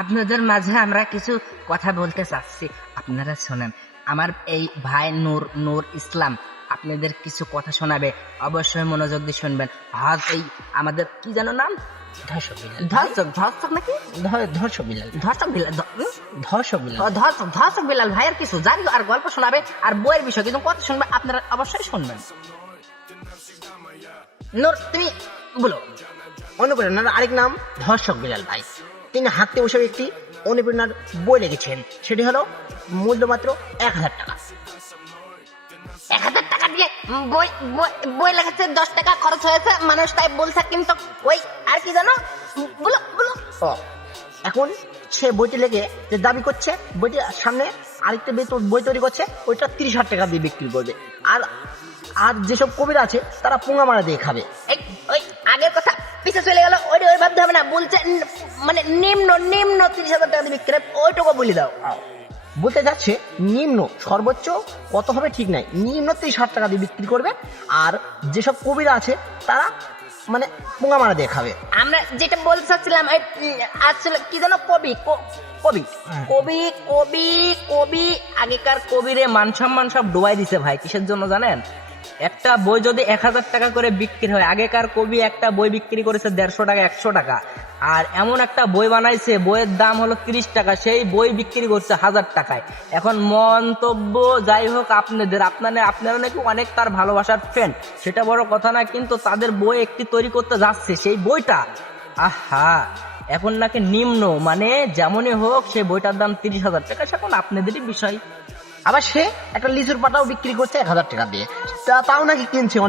আপনাদের মাঝে আমরা কিছু কথা বলতে চাচ্ছি, আপনারা শোনেন। আমার এই ভাই নূর নূর ইসলাম আপনাদের কিছু কথা শোনাবে, অবশ্যই মনোযোগ দিয়ে শুনবেন। হজ এই আমাদের কি যেন নাম, ধর্ষক বিলাল, ধর্ষক নাকি ধর্ষক বিলাল, ধর্ষক বিলাল, ধর্ষক বিলাল। ধর্ষক বিলাল ভাইয়ের কিছু জানি আর গল্প শোনাবে আর বইয়ের বিষয় কিছু কথা শুনবে, আপনারা অবশ্যই শুনবেন। নূর তুমি বলো। অনুপ্রেরণার আরেক নাম ধর্ষক বিলাল ভাই। তিনি হাঁটতে বসে একটি অনুপ্রেরণার বই লিখেছেন, সেটি হলো মূল্য মাত্র 1000 টাকা। 1000 টাকা দিয়ে বই বই লেখাচ্ছে, 10 টাকা খরচ হয়েছে মানুষ তাই বলছে, কিন্তু ওই আর কি জানো, বলো বলো। ও, এখন সে বইটি লেগে যে দাবি করছে, বইটির সামনে আরেকটা বই তৈরি করছে, ওইটা 30,000 টাকা দিয়ে বিক্রি করবে। আর আর যেসব কবিরা আছে তারা পোঙা মারা দিয়ে খাবে। এই ওই আগের কথা পিছে চলে গেল, ওই ভাবতে হবে না, বলছে মানে নিম্ন নিম্ন 30,000 টাকা দিয়ে বিক্রি, ওইটুকু বলে দাও। বলতে যাচ্ছে নিম্ন, সর্বোচ্চ কত হবে ঠিক নাই, নিম্ন 30,000 টাকা দিয়ে বিক্রি করবে। আর যেসব কবিরা আছে তারা মানে পোঙা মারা দিয়ে খাবে। আমরা যেটা বলতে চাচ্ছিলাম, আসলে কি জানো, কবি কবি কবি কবি কবি আগেকার কবিরে মান সম্মান সব ডুবাই দিছে ভাই। কিসের জন্য জানেন? একটা বই যদি 1000 টাকা করে বিক্রি হয়, আগেকার কবি একটা বই বিক্রি করেছে 150 টাকা 100 টাকা, আর এমন একটা বই বানাইছে বইয়ের দাম হলো 30 টাকা, সেই বই বিক্রি করছে 1000 টাকায়। এখন মন্তব্য যাই হোক আপনারা নাকি অনেক তার ভালোবাসার ফ্রেন্ড, সেটা বড় কথা না, কিন্তু তাদের বই একটি তৈরি করতে যাচ্ছে, সেই বইটা আহা এখন নাকি নিম্ন, মানে যেমনই হোক সেই বইটার দাম 30,000 টাকা, সেখন আপনাদেরই বিষয়। আবার সে একটা লিচুর পাতাও বিক্রি করছে 1000 টাকা দিয়ে, তাও নাকি কিনছে অনেক।